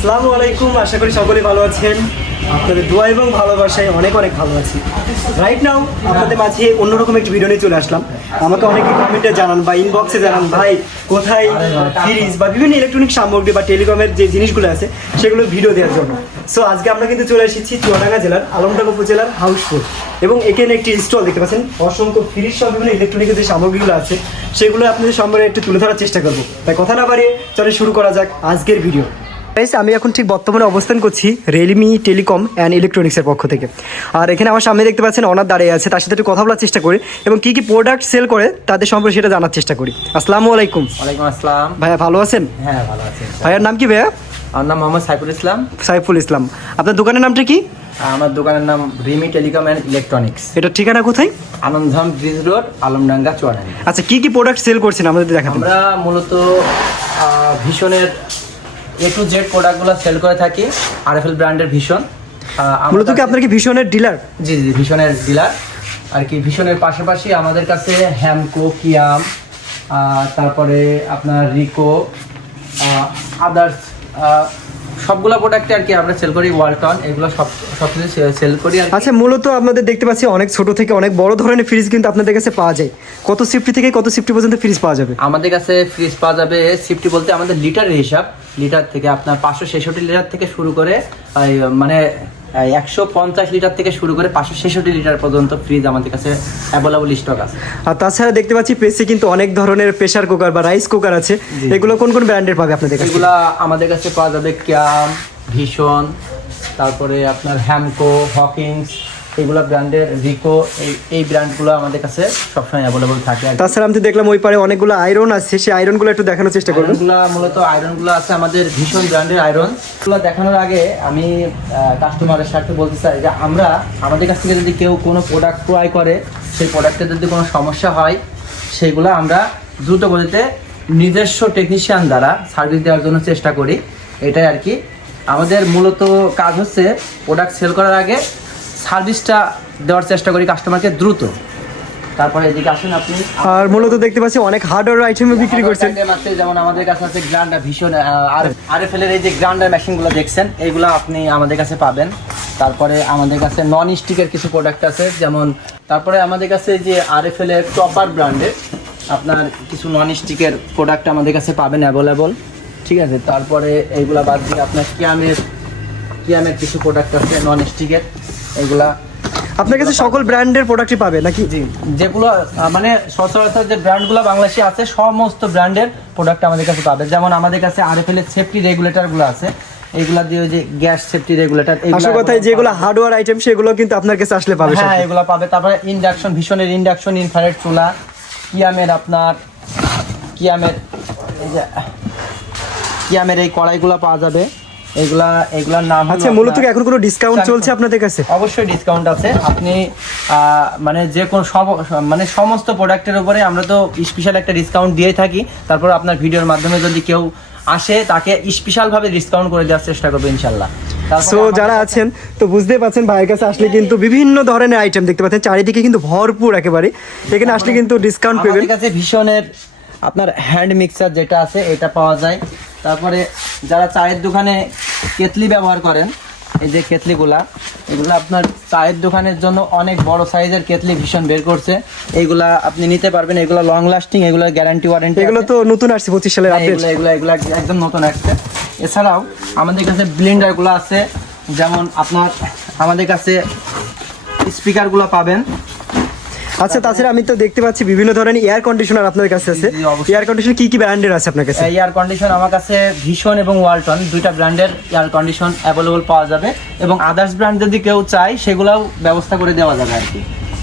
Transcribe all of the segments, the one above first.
আসসালামু আলাইকুম, আশা করি সকলে ভালো আছেন। আপনাদের দোয়া এবং ভালোবাসায় অনেক অনেক ভালো আছি। রাইট নাও আপনাদের মাঝে অন্যরকম একটি ভিডিও নিয়ে চলে আসলাম। আমাকে অনেকে কমেন্টে জানান বা ইনবক্সে জানান, ভাই, কোথায় ফ্রিজ বা বিভিন্ন ইলেকট্রনিক সামগ্রী বা টেলিকমের যে জিনিসগুলো আছে, সেগুলো ভিডিও দেওয়ার জন্য? সো আজকে আমরা কিন্তু চলে এসেছি চুয়াডাঙ্গা জেলার আলমডাঙ্গা উপজেলার হাউসফুল। এবং এখানে একটি স্টল দেখতে পাচ্ছেন। অসংখ্য ফ্রিজ সহ বিভিন্ন ইলেকট্রনিকের যে সামগ্রীগুলো আছে, সেগুলো আপনাদের সম্পর্কে একটু তুলে ধরার চেষ্টা করব। তাই কথা না বাড়িয়ে চলে শুরু করা যাক আজকের ভিডিও Guys, আমি এখন ঠিক বর্তমানে অবস্থান করছি রিয়েলমি টেলিকম অ্যান্ড ইলেকট্রনিক্সের পক্ষ থেকে। আর এখানে আমার সামনে দেখতে পাচ্ছেন অনার দাঁড়িয়ে আছে তার সাথে একটু কথা বলার চেষ্টা করি এবং কী কী প্রোডাক্ট সেল করে তাদের সম্পর্কে সেটা জানার চেষ্টা করি। আসসালামু আলাইকুম। ওয়ালাইকুম আসসালাম। ভাইয়া ভালো আছেন? হ্যাঁ ভালো আছি। ভাইয়ার নাম কি ভাইয়া? আমার নাম মোহাম্মদ সাইফুল ইসলাম। সাইফুল ইসলাম। আপনার দোকানের নামটা কি? আমার দোকানের নাম রিমি টেলিকম অ্যান্ড ইলেকট্রনিক্স এটা ঠিকানা কোথায়? Anandadham bridge road Alamdanga Chuadanga. আচ্ছা কী কী প্রোডাক্ট সেল করছেন আমাদের দেখাবেন আমরা মূলত ভীষণের এ টু জেড প্রোডাক্টগুলো সেল করে থাকি আরএফএল ব্র্যান্ডের ভীষণ আমরা তো মূলত কি আপনার কি ভীষণের ডিলার জি জি ভীষণের ডিলার আর কি ভীষণের পাশাপাশি আমাদের কাছে হ্যামকো কিয়াম তারপরে আপনার রিকো আদার্স সবগুলো প্রোডাক্টে আর কি আমরা সেল করি ওয়ালটন এগুলো সব সব কিছু সেল করি আর আচ্ছা মূলত আপনাদের দেখতে পাচ্ছি অনেক ছোট থেকে অনেক বড় ধরনের ফ্রিজ কিন্তু আপনাদের কাছে পাওয়া যায়। কত সিফটি থেকে কত সিফটি পর্যন্ত ফ্রিজ পাওয়া যাবে? আমাদের কাছে ফ্রিজ পাওয়া যাবে সিফটি বলতে আমাদের লিটারের হিসাব। লিটার থেকে আপনার পাঁচশো ছেষট্টি লিটার থেকে শুরু করে মানে একশো পঞ্চাশ লিটার থেকে শুরু করে পাঁচশো ছেষট্টি লিটার পর্যন্ত ফ্রিজ আমাদের কাছে অ্যাভেলেবল স্টক আছে। আর তাছাড়া দেখতে পাচ্ছি পেসে কিন্তু অনেক ধরনের প্রেসার কুকার বা রাইস কুকার আছে। এগুলো কোন কোন ব্র্যান্ডের পাবে আপনাদের কাছে? এগুলো আমাদের কাছে পাওয়া যাবে ক্যাম ভীষণ তারপরে আপনার হ্যামকো হকিংস এগুলা ব্র্যান্ডের রিকো এই এই ব্র্যান্ডগুলো আমাদের কাছে সবসময় অ্যাভেলেবল থাকে তাছাড়া আমি দেখলাম ওই পারে অনেকগুলো আয়রন আছে সেই আয়রনগুলো একটু দেখানোর চেষ্টা করবেন। আয়রনগুলো মূলত আয়রনগুলো আছে আমাদের ভীষণ ব্র্যান্ডের আয়রন এগুলো দেখানোর আগে আমি কাস্টমারের সাথে বলতে চাই যে আমরা আমাদের কাছ থেকে যদি কেউ কোনো প্রোডাক্ট ক্রয় করে সেই প্রোডাক্টে যদি কোনো সমস্যা হয় সেগুলো আমরা দ্রুত গতিতে নিজস্ব টেকনিশিয়ান দ্বারা সার্ভিস দেওয়ার জন্য চেষ্টা করি। এটাই আর কি। আমাদের মূলত কাজ হচ্ছে প্রোডাক্ট সেল করার আগে সার্ভিসটা দেওয়ার চেষ্টা করি কাস্টমারকে দ্রুত। তারপরে এদিকে আসেন আপনি। আর মূলত দেখতে পাচ্ছি অনেক হার্ডওয়্যার আইটেমও বিক্রি করছেন। আছে যেমন আমাদের কাছে আছে গ্রাইন্ডার ভীষণ আর আরএফএল এর এই যে গ্রাইন্ডার মেশিনগুলো দেখছেন এইগুলো আপনি আমাদের কাছে পাবেন। তারপরে আমাদের কাছে নন স্টিকের কিছু প্রোডাক্ট আছে যেমন তারপরে আমাদের কাছে যে আরএফএল এর টপার ব্র্যান্ডের আপনার কিছু নন স্টিকের প্রোডাক্ট আমাদের কাছে পাবেন অ্যাভেলেবল ঠিক আছে? তারপরে এইগুলা বাদ দিয়ে আপনার কিয়ামের কিয়ামের কিছু প্রোডাক্ট আছে নন স্টিকের এগুলা। আপনার কাছে সকল ব্র্যান্ডের প্রোডাক্টই পাবে নাকি? জি যেগুলো মানে সচরাচর যে ব্র্যান্ডগুলো বাংলাদেশে আছে সমস্ত ব্র্যান্ডের প্রোডাক্ট আমাদের কাছে পাবে। যেমন আমাদের কাছে আরএফএল এর সেফটি রেগুলেটরগুলো আছে। এগুলা দিয়ে ওই যে গ্যাস সেফটি রেগুলেটর আসল কথায় যেগুলো হার্ডওয়্যার আইটেম সেগুলো কিন্তু আপনার কাছে আসলে পাবে হ্যাঁ। এগুলো পাবে। তারপরে ইন্ডাকশন ভীষণের ইন্ডাকশন ইনফ্রারেড চুলা কিয়ামের আপনার কিয়ামের এই যে কিয়ামের এই কড়াইগুলো পাওয়া যাবে। এইগুলা এইগুলার নাম আচ্ছা মূলত এখন কোনো ডিসকাউন্ট চলছে আপনাদের কাছে? অবশ্যই ডিসকাউন্ট আছে। আপনি মানে যে কোনো সব মানে সমস্ত প্রোডাক্টের উপরে আমরা তো স্পেশাল একটা ডিসকাউন্ট দিয়ে থাকি। তারপর আপনার ভিডিওর মাধ্যমে যদি কেউ আসে তাকে স্পেশাল ভাবে ডিসকাউন্ট করে দেওয়ার চেষ্টা করব ইনশাল্লাহ। সো যারা আছেন তো বুঝতেই পাচ্ছেন ভাইয়ের কাছে আসলে কিন্তু বিভিন্ন ধরনের আইটেম দেখতে পাচ্ছেন। চারিদিকে কিন্তু ভরপুর একেবারে। এখানে আসলে কিন্তু ডিসকাউন্ট পেবেন কাছে ভীষণের আপনার হ্যান্ড মিক্সার যেটা আছে এটা পাওয়া যায়। তারপরে যারা চায়ের দোকানে কেতলি ব্যবহার করেন এই যে কেতলিগুলা এগুলো আপনার চায়ের দোকানের জন্য অনেক বড় সাইজের কেতলি ভীষণ বের করছে। এইগুলা আপনি নিতে পারবেন এগুলো লং লাস্টিং এগুলো গ্যারান্টি ওয়ারেন্টি এগুলো তো নতুন আসছে পঁচিশ সালের এগুলো এগুলো এগুলো একদম নতুন আসছে। এছাড়াও আমাদের কাছে ব্লেন্ডারগুলো আছে যেমন আপনার আমাদের কাছে স্পিকারগুলো পাবেন। আচ্ছা তাছাড়া আমি তো দেখতে পাচ্ছি বিভিন্ন ধরনের এয়ার কন্ডিশনার আপনার কাছে আছে। এয়ার কন্ডিশন কি কি ব্র্যান্ডের আছে আপনার কাছে? এয়ার কন্ডিশন আমার কাছে ভীষণ এবং ওয়ালটন দুইটা ব্র্যান্ডের এয়ার কন্ডিশন অ্যাভেলেবল পাওয়া যাবে। এবং আদার্স ব্র্যান্ড যদি কেউ চায় সেগুলোও ব্যবস্থা করে দেওয়া যাবে আর কি।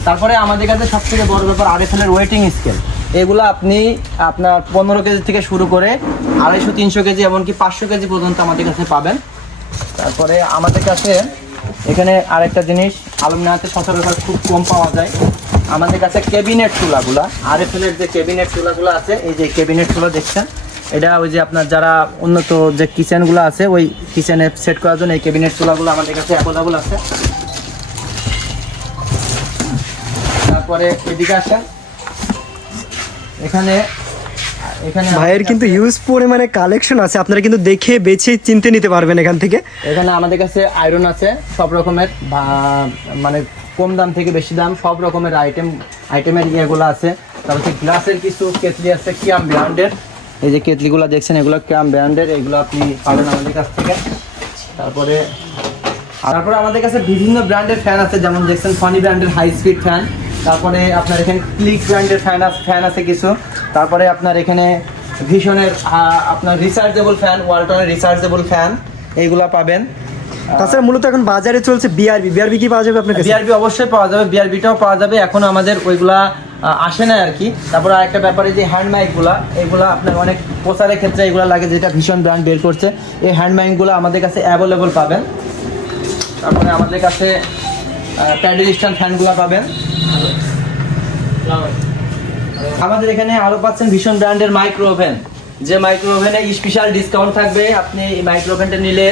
তারপরে আমাদের কাছে সব থেকে বড় ব্যাপার আরএফএল এর ওয়েটিং স্কেল এগুলো আপনি আপনার পনেরো কেজি থেকে শুরু করে আড়াইশো তিনশো কেজি এমনকি পাঁচশো কেজি পর্যন্ত আমাদের কাছে পাবেন। তারপরে আমাদের কাছে এখানে আরেকটা জিনিস আলমনাতে সচরাচর খুব কম পাওয়া যায়। আমাদের কাছে কেবিনেট চুলাগুলা আরএফএল এর যে কেবিনেট চুলাগুলো আছে এই যে কেবিনেট চুলা দেখছেন এটা ওই যে আপনার যারা উন্নত যে কিচেনগুলো আছে ওই কিচেনে সেট করার জন্য এই কেবিনেট চুলাগুলো আমাদের কাছে অ্যাভেলেবল আছে। তারপরে এদিকে আসেন। এখানে এখানে ভাইয়ের কিন্তু হিউজ পরিমাণে কালেকশন আছে আপনারা কিন্তু দেখে বেছে চিনতে নিতে পারবেন এখান থেকে। এখানে আমাদের কাছে আয়রন আছে সব রকমের মানে কম দাম থেকে বেশি দাম, সব রকমের আইটেম আইটেমের ইয়েগুলো আছে। তারপরে গ্লাসের কিছু কেতলি আছে কিয়াম ব্র্যান্ডের এই যে কেতলিগুলো দেখছেন, এগুলো কিয়াম ব্র্যান্ডের এগুলো আপনি পাবেন আমাদের কাছ থেকে। তারপরে তারপরে আমাদের কাছে বিভিন্ন ব্র্যান্ডের ফ্যান আছে, যেমন দেখছেন সনি ব্র্যান্ডের হাই স্পিড ফ্যান তারপরে আপনার এখানে ক্লিক ব্র্যান্ডের ফ্যান আছে ফ্যান আছে কিছু। তারপরে আপনার এখানে ভীষণের আপনার রিচার্জেবল ফ্যান ওয়ালটনের রিচার্জেবল ফ্যান এইগুলা পাবেন। তাছাড়া মূলত এখন বাজারে চলছে বিআরবি বিআরবি কি পাওয়া যাবে আপনার কাছে? বিআরবি অবশ্যই পাওয়া যাবে বিআরবিটাও পাওয়া যাবে। এখন আমাদের ওইগুলা আসে না আর কি। তারপরে আরেকটা ব্যাপারে যে হ্যান্ড মাইকগুলা এগুলা আপনার অনেক প্রচারের ক্ষেত্রে এগুলো লাগে, যেটা ভীষণ ব্র্যান্ড বের করছে। এই হ্যান্ড মাইকগুলো আমাদের কাছে অ্যাভেলেবল পাবেন। তারপরে আমাদের কাছে প্যাডেল স্ট্যান্ড ফ্যানগুলো পাবেন। আমাদের এখানে আরও পাচ্ছেন ভীষণ ব্র্যান্ডের মাইক্রো ওভেন যে মাইক্রো ওভেনে স্পেশাল ডিসকাউন্ট থাকবে, আপনি এই মাইক্রো ওভেনটা নিলে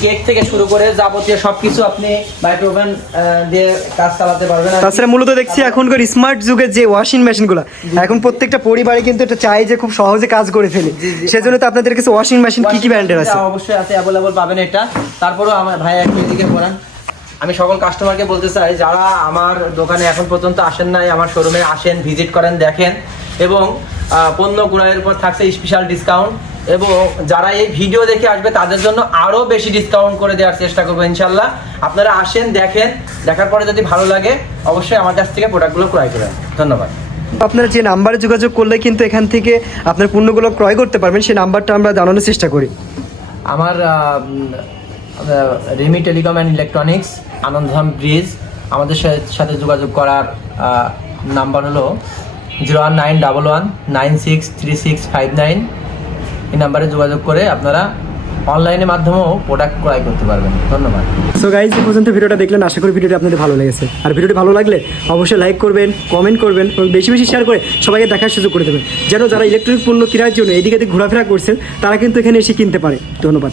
কেক থেকে শুরু করে যাবতীয় সবকিছু আপনি মাইক্রোওভেন দিয়ে কাজ চালাতে পারবেন তাছাড়া মূলত দেখছি এখনকার স্মার্ট যুগের যে ওয়াশিং মেশিনগুলো এখন প্রত্যেকটা পরিবারে কিন্তু এটা চাই যে খুব সহজে কাজ করে ফেলে। সেজন্য তো আপনাদের কাছে ওয়াশিং মেশিন কি কি ব্র্যান্ডের আছে? অবশ্যই আছে অ্যাভেলেবল পাবেন এটা। তারপরেও আমার ভাই একটু এদিকে পড়ান। আমি সকল কাস্টমারকে বলতে চাই যারা আমার দোকানে এখন পর্যন্ত আসেন নাই আমার শোরুমে আসেন ভিজিট করেন দেখেন এবং পণ্য ক্রয়ের উপর থাকছে স্পেশাল ডিসকাউন্ট এবং যারা এই ভিডিও দেখে আসবে তাদের জন্য আরও বেশি ডিসকাউন্ট করে দেওয়ার চেষ্টা করব ইনশাল্লাহ। আপনারা আসেন দেখেন দেখার পরে যদি ভালো লাগে অবশ্যই আমার কাছ থেকে প্রোডাক্টগুলো ক্রয় করেন। ধন্যবাদ। আপনারা যে নাম্বারে যোগাযোগ করলে কিন্তু এখান থেকে আপনার পণ্যগুলো ক্রয় করতে পারবেন সেই নাম্বারটা আমরা জানানোর চেষ্টা করি। আমার Remi telecom and electronics Anandadham bridge আমাদের সাথে যোগাযোগ করার নাম্বার হলো zero one nine double one nine six three six five nine এই নাম্বারে যোগাযোগ করে আপনারা অনলাইনের মাধ্যমেও প্রোডাক্ট ক্রয় করতে পারবেন। ধন্যবাদ। সো গাইজ এই পর্যন্ত ভিডিওটা দেখলেন। আশা করি ভিডিওটি আপনাদের ভালো লেগেছে। আর ভিডিওটি ভালো লাগলে অবশ্যই লাইক করবেন কমেন্ট করবেন এবং বেশি বেশি শেয়ার করে সবাইকে দেখার সুযোগ করে দেবেন। যেন যারা ইলেকট্রনিক পণ্য কেনার জন্য এদিকে ঘোরাফেরা করছেন, তারা কিন্তু এখানে এসে কিনতে পারে। ধন্যবাদ।